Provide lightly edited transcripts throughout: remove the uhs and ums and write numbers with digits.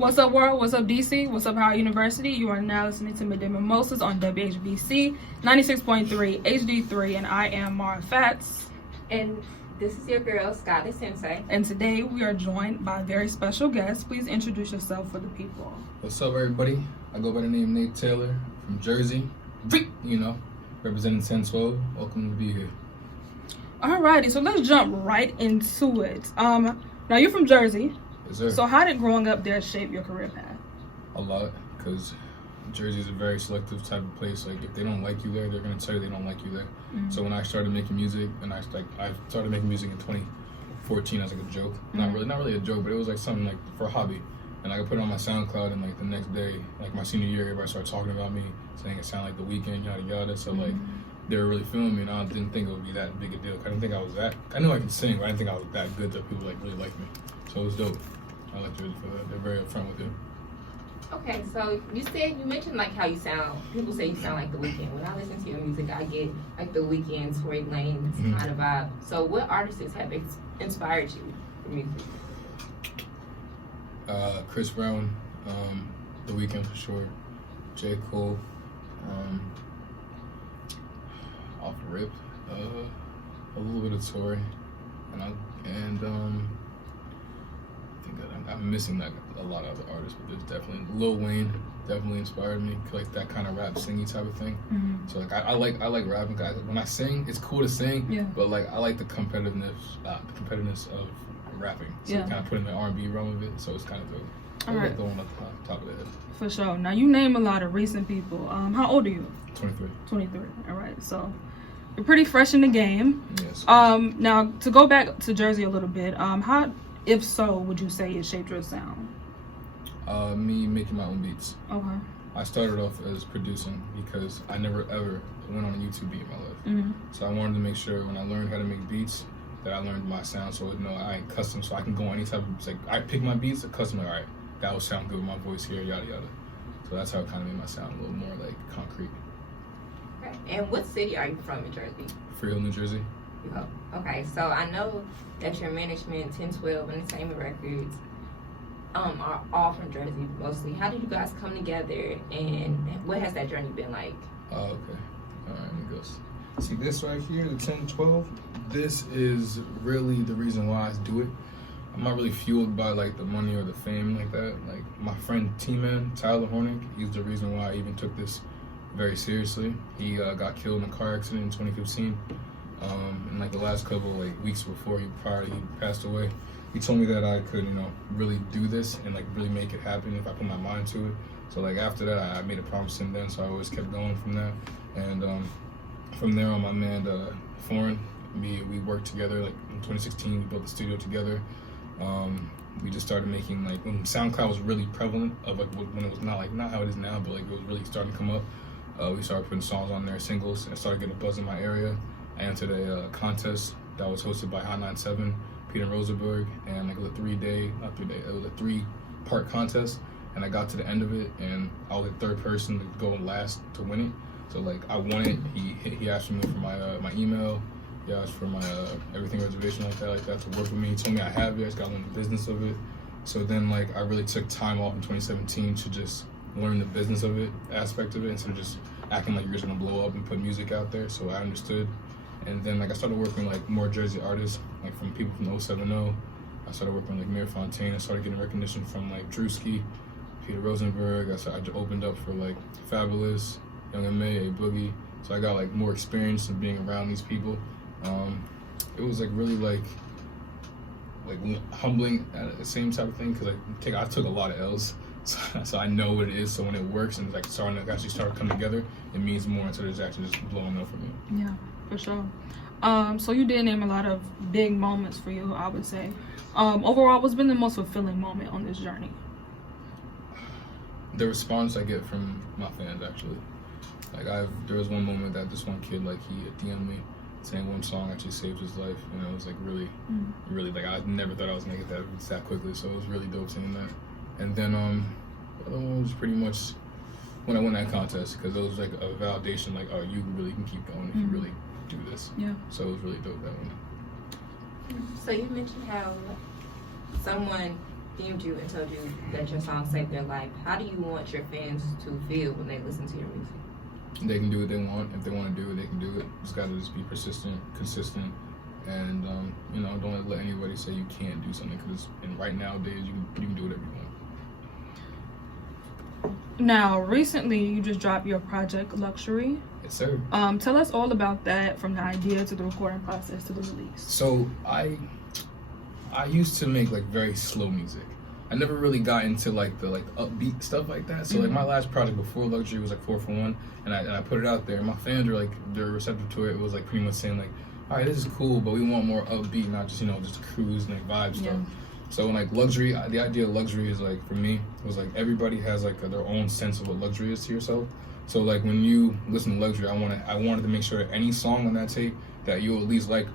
What's up, world? What's up, DC? What's up, Howard University? You are now listening to Midday Mimosas on WHBC 96.3 HD3, and I am Mara Fats. And this is your girl, Skylar Sensei. And today we are joined by a very special guest. Please introduce yourself for the people. What's up, everybody? I go by the name NateTaylorr from Jersey. You know, representing 1012. Welcome to be here. Alrighty, so let's jump right into it. Now you're from Jersey. Yes, sir. So how did growing up there shape your career path? A lot, because Jersey is a very selective type of place. Like, if they don't like you there, they're gonna tell you they don't like you there. Mm-hmm. So when I started making music, and I started making music in 2014 as like a joke. Mm-hmm. Not really a joke, but it was like something like for a hobby. And I could put it on my SoundCloud, and like the next day, like my senior year, everybody started talking about me, saying it sounded like The Weeknd, yada yada. So like, they were really feeling me, and I didn't think it would be that big a deal. I didn't think I was that. I knew I could sing, but I didn't think I was that good that people like really liked me. So it was dope. I like Jersey for that. They're very upfront with it. Okay, so you mentioned like how you sound. People say you sound like The Weeknd. When I listen to your music, I get like The Weeknd, Tory Lanez kind of vibe. So what artists have inspired you for music? Chris Brown, The Weeknd for sure, J. Cole, off the rip, a little bit of Tory, and I think that I'm missing like a lot of other artists, but there's definitely Lil Wayne definitely inspired me, like that kind of rap singy type of thing. Mm-hmm. So like I like rapping guys. When I sing, it's cool to sing, yeah. But like I like the competitiveness of rapping. So kind of putting the R&B realm of it, so it's kind of dope. All right. Like the one at the top of the head. For sure. Now you name a lot of recent people. How old are you? 23. 23. All right. So you're pretty fresh in the game. Yes. Now to go back to Jersey a little bit. How, if so, would you say it shaped your sound? Me making my own beats. Okay. I started off as producing because I never ever went on a YouTube beat in my life. Mm-hmm. So I wanted to make sure when I learned how to make beats that I learned my sound, so I ain't custom, so I can go on any type of, like, I pick my beats, the custom, like, all right, that will sound good with my voice here, yada yada. So that's how it kind of made my sound a little more like concrete. Okay. And what city are you from in Jersey? Freehold, New Jersey. Oh, okay, so I know that your management, 1012 Entertainment Records, are all from Jersey mostly. How did you guys come together, and what has that journey been like? Oh, okay. All right, let me go. See this right here, the 1012, this is really the reason why I do it. I'm not really fueled by like the money or the fame like that. Like my friend T-Man, Tyler Hornick, he's the reason why I even took this very seriously. He got killed in a car accident in 2015. And like the last couple like weeks before he passed away, he told me that I could, really do this and like really make it happen if I put my mind to it. So like after that, I made a promise to him then, so I always kept going from that. And from there on, my man Foreign, we worked together. Like in 2016, we built the studio together. We just started making, like, when SoundCloud was really prevalent, of like when it was not how it is now, but like it was really starting to come up. We started putting songs on there, singles, and started getting a buzz in my area. I entered a contest that was hosted by Hot 97, Peter Rosenberg, and like it was it was a 3-part contest, and I got to the end of it, and I was the third person to go last to win it. So like I won it. He asked me for my email. He asked for my everything reservation like that to work with me. He told me I have it. I just got to learn the business of it. So then like I really took time off in 2017 to just learn the business of it, aspect of it, instead of just acting like you're just gonna blow up and put music out there. So I understood. And then like I started working with like more Jersey artists, like from people from 070. I started working with like Mayor Fontaine. I started getting recognition from like Drewski, Peter Rosenberg. I opened up for like Fabulous, Young M.A., A Boogie. So I got like more experience in being around these people. It was like really like humbling at the same type of thing, because I took a lot of L's, so I know what it is. So when it works and it's like starting to actually start coming together, it means more instead of just actually just blowing up for me. Yeah, for sure. So you did name a lot of big moments for you, I would say. Overall, what's been the most fulfilling moment on this journey? The response I get from my fans, actually. Like there was one moment that this one kid, like, he DM'd me saying one song actually saved his life, and it was like really, like I never thought I was gonna get that quickly. So it was really dope seeing that. And then the other one was pretty much when I won that contest, because it was like a validation, like, oh, you really can keep going if you really do this. Yeah. So it was really dope, that one. So you mentioned how someone DM'd you and told you that your song saved their life, how do you want your fans to feel when they listen to your music? They can do what they want. If they want to do it, they can do it. Just gotta just be persistent, consistent, and you know, don't let anybody say you can't do something. Because right nowadays, you can do whatever you want. Now, recently you just dropped your project Luxury. Yes, sir. Tell us all about that, from the idea to the recording process to the release. So I used to make like very slow music. I never really got into like the upbeat stuff like that. So like my last project before Luxury was like 4 for 1, and I put it out there. And my fans were like, they're receptive to it. It was like pretty much saying like, all right, this is cool, but we want more upbeat, not just, you know, just cruise and like vibe stuff. So when like Luxury, the idea of Luxury is like, for me, it was like everybody has like their own sense of what luxury is to yourself. So like when you listen to Luxury, I wanted to make sure that any song on that tape that you'll at least like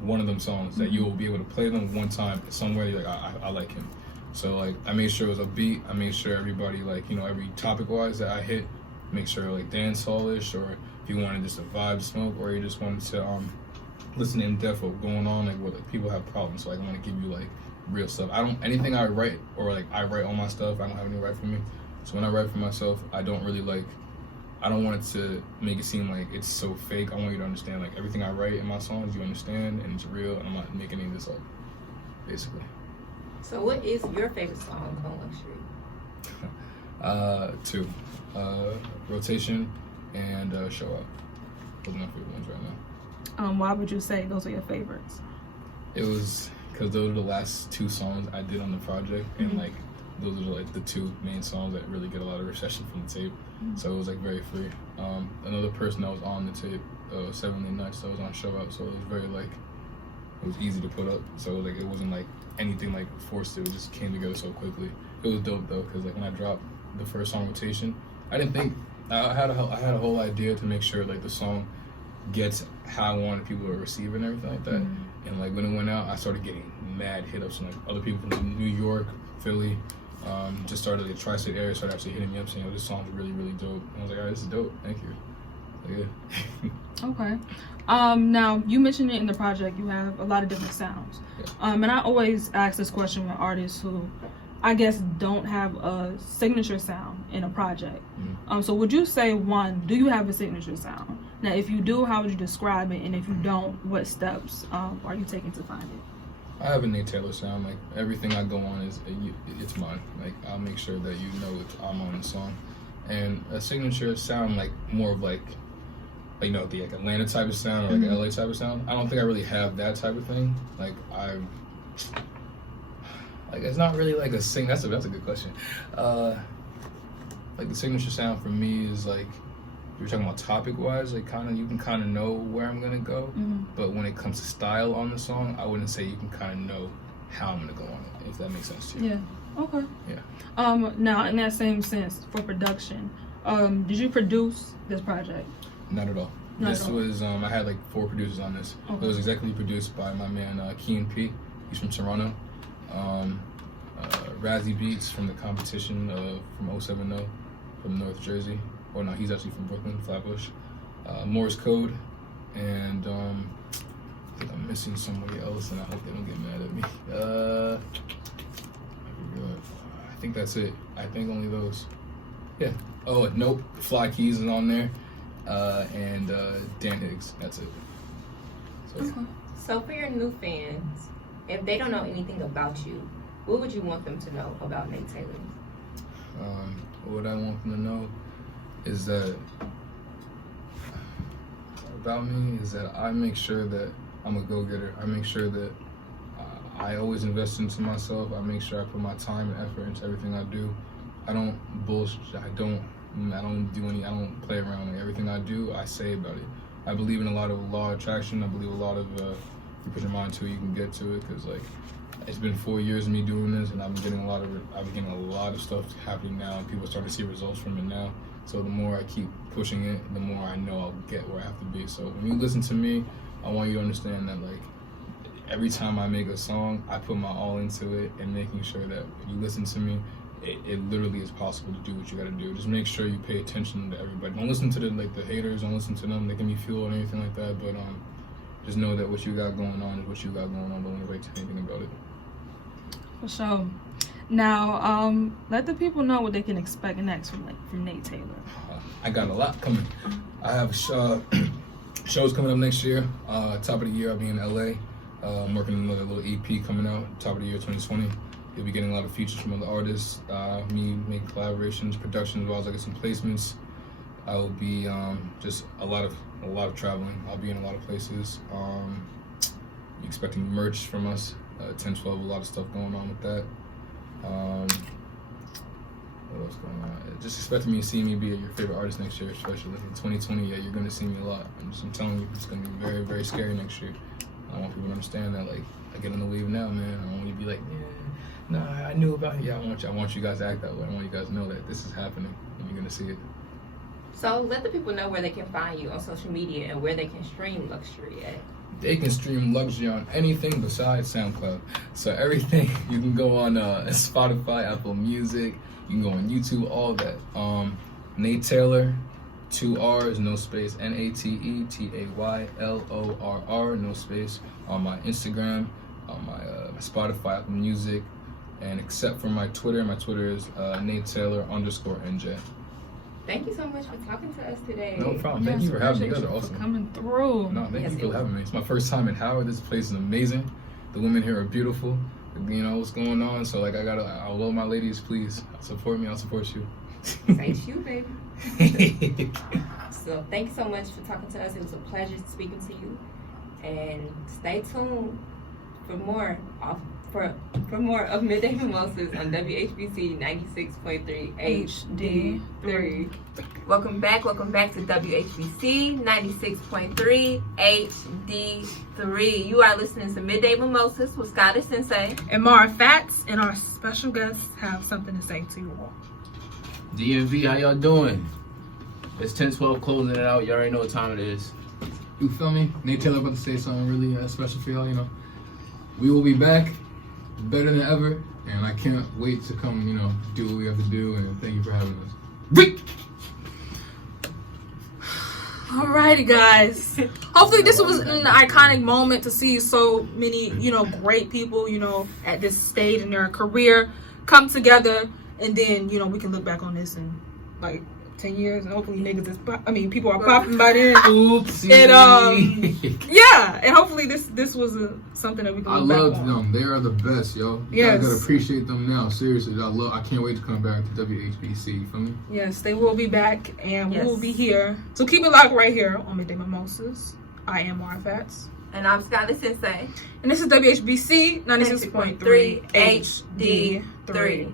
one of them songs, that you'll be able to play them one time somewhere. You're like, I like him. So like I made sure it was a beat. I made sure everybody, like, you know, every topic wise that I hit, make sure like dance hallish, or if you wanted just a vibe smoke, or you just wanted to listen in depth of going on, like what like, people have problems. So like, I want to give you like real stuff. Anything I write, or like I write all my stuff, I don't have any write for me. So when I write for myself, I don't want it to make it seem like it's so fake. I want you to understand like everything I write in my songs, you understand, and it's real, and I'm not making any of this up, basically. So what is your favorite song on Luxury? 2. Rotation and Show Up. Those are my favorite ones right now. Why would you say those are your favorites? It was because those are the last 2 songs I did on the project, and like those are like the 2 main songs that really get a lot of reception from the tape. So it was like very free. Another person that was on the tape, 7 Late Nights, that was on Show Up, so it was very like, it was easy to put up. So like it wasn't like anything like forced. It just came together so quickly. It was dope though, because like when I dropped the first song, Rotation, I didn't think, I had a whole idea to make sure like the song gets how I wanted people to receive it and everything like that. And like when it went out, I started getting mad hit ups from like other people from New York, Philly, just started the tri-state area, started actually hitting me up saying, oh, this song's really, really dope. And I was like, all right, this is dope, thank you. So, yeah. Okay. Now, you mentioned it in the project, you have a lot of different sounds. And I always ask this question with artists who, I guess, don't have a signature sound in a project. So would you say, one, do you have a signature sound? Now, if you do, how would you describe it? And if you don't, what steps are you taking to find it? I have a NateTaylorr sound. Like everything I go on it's mine. Like I'll make sure that you know I'm on the song. And a signature sound, like more of like you know, the like Atlanta type of sound, or like LA type of sound. I don't think I really have that type of thing. Like it's not really like a sing. That's a good question. Like the signature sound for me is like, you're talking about topic wise, like you can kind of know where I'm gonna go. But when it comes to style on the song, I wouldn't say you can kind of know how I'm gonna go on it, if that makes sense to you. Yeah. Okay. Yeah. Now, in that same sense, for production, did you produce this project? Not at all. This was I had like 4 producers on this. It was executively produced by my man Keen P. He's from Toronto. Razzie Beats from the competition from 070 from North Jersey. Or no, he's actually from Brooklyn, Flatbush. Morse Code, and I think I'm missing somebody else, and I hope they don't get mad at me. I think that's it. I think only those. Yeah. Oh, nope. Fly Keys is on there, and Dan Higgs. That's it. So, So for your new fans, if they don't know anything about you, what would you want them to know about NateTaylorr? What I want them to know is that about me is that I make sure that I'm a go-getter. I make sure that I always invest into myself. I make sure I put my time and effort into everything I do. I don't bullshit. I don't play around. Like everything I do, I say about it. I believe in a lot of law of attraction. I believe a lot of you put your mind to it, you can get to it. Because like it's been 4 years of me doing this, and I've been getting a lot of stuff happening now, and people start to see results from it now. So the more I keep pushing it, the more I know I'll get where I have to be. So when you listen to me, I want you to understand that like every time I make a song, I put my all into it, and making sure that if you listen to me, it literally is possible to do what you gotta do. Just make sure you pay attention to everybody. Don't listen to the haters, don't listen to them, they give me fuel or anything like that, but just know that what you got going on is what you got going on. Don't write anything about it. For sure. Now, let the people know what they can expect next from Nate Taylor. I got a lot coming. I have shows coming up next year. Top of the year, I'll be in LA. I'm working on another little EP coming out. Top of the year 2020. You'll be getting a lot of features from other artists. Me making collaborations, productions, as well as I get some placements. I will be just a lot of traveling. I'll be in a lot of places. You're expecting merch from us. 10-12, a lot of stuff going on with that. What else going on? Just expecting me to see me be your favorite artist next year, especially in 2020. Yeah, you're gonna see me a lot. I'm telling you, it's gonna be very, very scary next year. I want people to understand that. Like, I get on the wave now, man. I don't want you to be like, yeah, no, I knew about it. Yeah, I want you guys to act that way. I want you guys to know that this is happening, and you're gonna see it. So let the people know where they can find you on social media and where they can stream Luxury at. They can stream Luxury on anything besides SoundCloud. So everything, you can go on Spotify, Apple Music, you can go on YouTube, all that. NateTaylorr, 2 R's, no space, NateTaylorr, no space, on my Instagram, on my Spotify, Apple Music, and except for my Twitter is NateTaylorr_NJ. Thank you so much for talking to us today. No problem. Thank you for having me. You guys are awesome. Coming through. No, thank you for having me. It's my first time in Howard. This place is amazing. The women here are beautiful. You know what's going on. So like, I love my ladies. Please support me. I'll support you. Thank you, baby. So thank you so much for talking to us. It was a pleasure speaking to you. And stay tuned for more of Midday Mimosas on WHBC 96.3 HD3. Welcome back to WHBC 96.3 HD3. You are listening to Midday Mimosas with Scotty Sensei And Mara Fats, and our special guests have something to say to you all. DMV, how y'all doing? It's 10-12 closing it out. You already know what time it is. You feel me? Nate Taylor about to say something really special for y'all. You know, we will be back better than ever, and I can't wait to come, you know, do what we have to do, and thank you for having us. Alrighty, guys. Hopefully this was an iconic moment to see so many, you know, great people, you know, at this stage in their career come together, and then, you know, we can look back on this in like 10 years, and hopefully niggas is, people are popping by then. Oopsie. And yeah, and hopefully this was something that we can I look back love on. them. They are the best, yo. You Yes. guys gotta appreciate them now. Seriously, I can't wait to come back to WHBC. You feel me? Yes, they will be back, and Yes. we will be here. So keep it locked right here on Midday Mimosas. I am Mara Fats. and I'm Scotty Sensei. And this is WHBC 96.3 HD3.